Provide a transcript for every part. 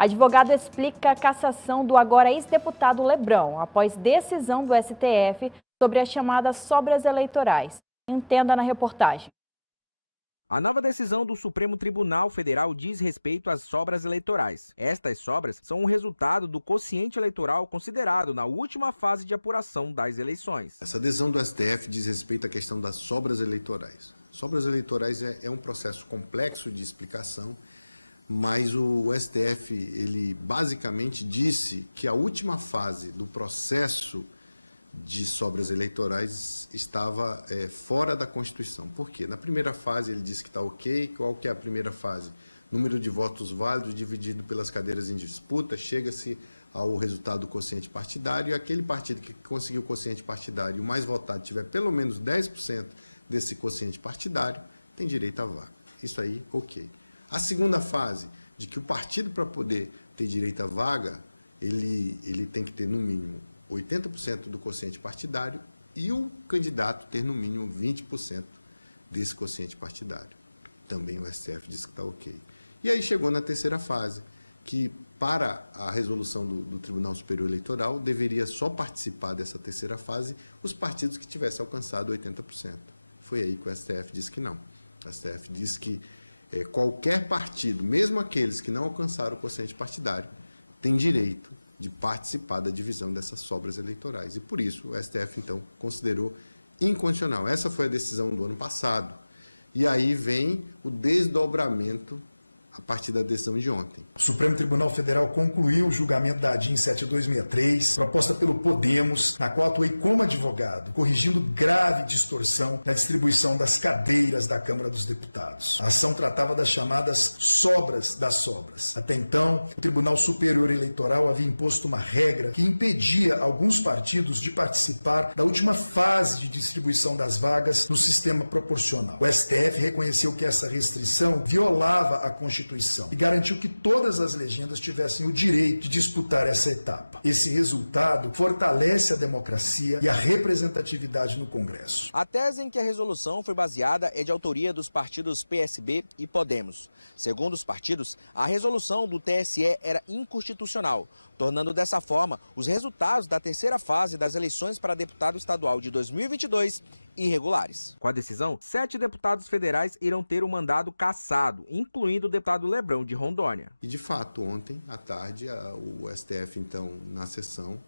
Advogado explica a cassação do agora ex-deputado Lebrão, após decisão do STF sobre as chamadas sobras eleitorais. Entenda na reportagem. A nova decisão do Supremo Tribunal Federal diz respeito às sobras eleitorais. Estas sobras são o resultado do quociente eleitoral considerado na última fase de apuração das eleições. Essa decisão do STF diz respeito à questão das sobras eleitorais. Sobras eleitorais é um processo complexo de explicação, mas o STF ele basicamente disse que a última fase do processo de sobras eleitorais estava fora da Constituição. Por quê? Na primeira fase ele disse que está ok. Qual que é a primeira fase? Número de votos válidos dividido pelas cadeiras em disputa, chega-se ao resultado do quociente partidário, e aquele partido que conseguiu o quociente partidário e o mais votado tiver pelo menos 10% desse quociente partidário, tem direito à vaga. Isso aí, ok. A segunda fase, de que o partido, para poder ter direito à vaga, ele tem que ter no mínimo 80% do quociente partidário e o candidato ter no mínimo 20% desse quociente partidário. Também o STF disse que está ok. E aí chegou na terceira fase, que para a resolução do Tribunal Superior Eleitoral deveria só participar dessa terceira fase os partidos que tivessem alcançado 80%. Foi aí que o STF disse que não. O STF disse que qualquer partido, mesmo aqueles que não alcançaram o quociente partidário, tem direito de participar da divisão dessas sobras eleitorais. E por isso o STF, então, considerou inconstitucional. Essa foi a decisão do ano passado. E aí vem o desdobramento a partir da decisão de ontem. O Supremo Tribunal Federal concluiu o julgamento da ADIM 7263, proposta pelo Podemos, na qual atuei como advogado, corrigindo grave distorção na distribuição das cadeiras da Câmara dos Deputados. A ação tratava das chamadas sobras das sobras. Até então, o Tribunal Superior Eleitoral havia imposto uma regra que impedia alguns partidos de participar da última fase de distribuição das vagas no sistema proporcional. O STF reconheceu que essa restrição violava a Constituição e garantiu que todas as legendas tivessem o direito de disputar essa etapa. Esse resultado fortalece a democracia e a representatividade no Congresso. A tese em que a resolução foi baseada é de autoria dos partidos PSB e Podemos. Segundo os partidos, a resolução do TSE era inconstitucional, tornando dessa forma os resultados da terceira fase das eleições para deputado estadual de 2022 irregulares. Com a decisão, 7 deputados federais irão ter o mandado cassado, incluindo o deputado Lebrão de Rondônia. E de fato, ontem à tarde, o STF, então, na sessão,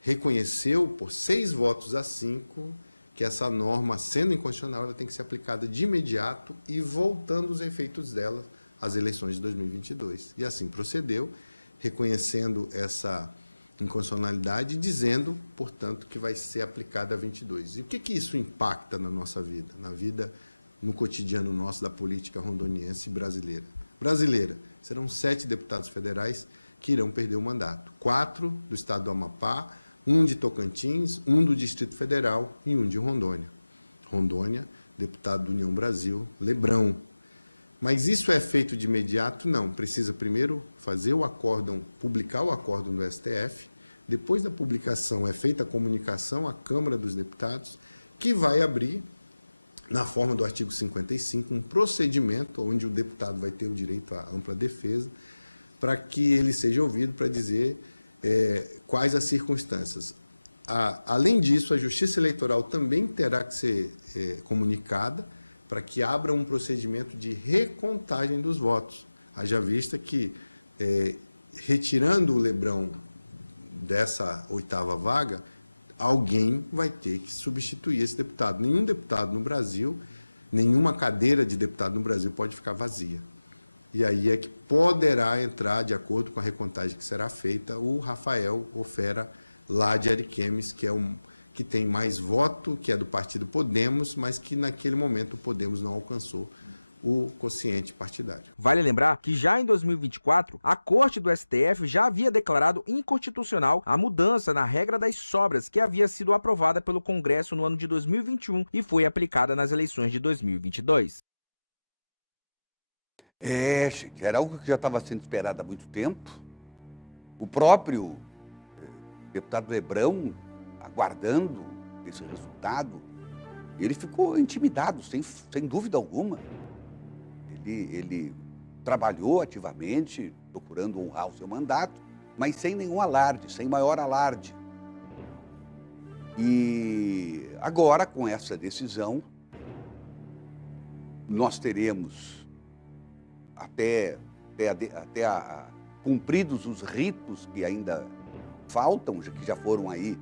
reconheceu por 6 votos a 5 que essa norma, sendo inconstitucional, ela tem que ser aplicada de imediato e voltando os efeitos dela às eleições de 2022. E assim procedeu, reconhecendo essa inconstitucionalidade e dizendo, portanto, que vai ser aplicada a 22. E o que isso impacta na nossa vida, no cotidiano nosso da política rondoniense e brasileira? Serão 7 deputados federais que irão perder o mandato. 4 do estado do Amapá, 1 de Tocantins, 1 do Distrito Federal e 1 de Rondônia. Rondônia, deputado do União Brasil, Lebrão. Mas isso é feito de imediato? Não. Precisa primeiro fazer o acórdão, publicar o acórdão do STF. Depois da publicação é feita a comunicação à Câmara dos Deputados, que vai abrir, na forma do artigo 55, um procedimento onde o deputado vai ter o direito à ampla defesa, para que ele seja ouvido para dizer quais as circunstâncias. Além disso, a Justiça Eleitoral também terá que ser comunicada para que abra um procedimento de recontagem dos votos. Haja vista que, retirando o Lebrão dessa 8ª vaga, alguém vai ter que substituir esse deputado. Nenhum deputado no Brasil, nenhuma cadeira de deputado no Brasil pode ficar vazia. E aí é que poderá entrar, de acordo com a recontagem que será feita, o Rafael Ofera, lá de Ariquemes, que tem mais voto, que é do partido Podemos, mas que naquele momento o Podemos não alcançou o quociente partidário. Vale lembrar que já em 2024, a Corte do STF já havia declarado inconstitucional a mudança na regra das sobras que havia sido aprovada pelo Congresso no ano de 2021 e foi aplicada nas eleições de 2022. Era algo que já estava sendo esperado há muito tempo. O próprio deputado Lebrão, aguardando esse resultado, ele ficou intimidado, sem dúvida alguma. Ele trabalhou ativamente, procurando honrar o seu mandato, mas sem nenhum alarde, sem maior alarde. E agora, com essa decisão, nós teremos até cumpridos os ritos que ainda faltam, que já foram aí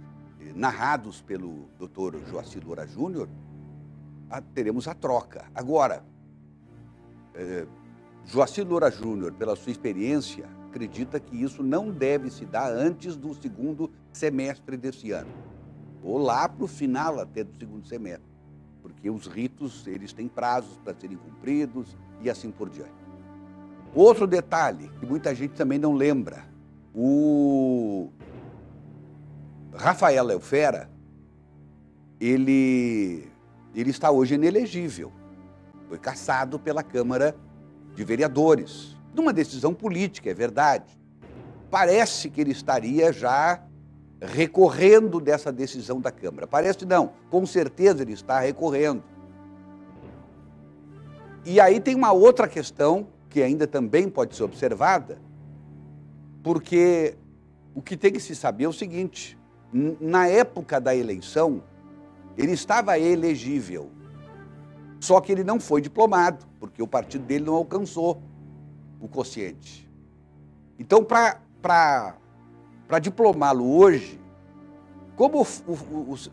narrados pelo Dr. Joacy Loura Júnior, teremos a troca. Agora, Joacy Loura Júnior, pela sua experiência, acredita que isso não deve se dar antes do segundo semestre desse ano, ou lá para o final até do segundo semestre, porque os ritos, eles têm prazos para serem cumpridos e assim por diante. Outro detalhe que muita gente também não lembra, o Rafael Léo Fera, ele está hoje inelegível, foi cassado pela Câmara de Vereadores, numa decisão política, é verdade. Parece que ele estaria já recorrendo dessa decisão da Câmara. Parece não, com certeza ele está recorrendo. E aí tem uma outra questão que ainda também pode ser observada, porque o que tem que se saber é o seguinte, na época da eleição, ele estava elegível, só que ele não foi diplomado, porque o partido dele não alcançou o quociente. Então, para diplomá-lo hoje, como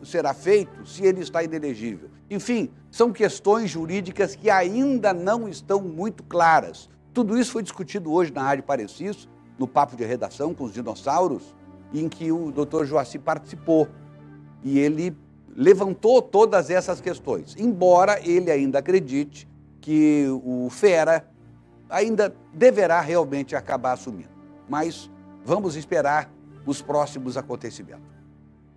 será feito se ele está inelegível? Enfim, são questões jurídicas que ainda não estão muito claras. Tudo isso foi discutido hoje na Rádio Parecis, no Papo de Redação com os Dinossauros, em que o Dr. Joacy participou. E ele levantou todas essas questões, embora ele ainda acredite que o Fera ainda deverá realmente acabar assumindo. Mas vamos esperar os próximos acontecimentos.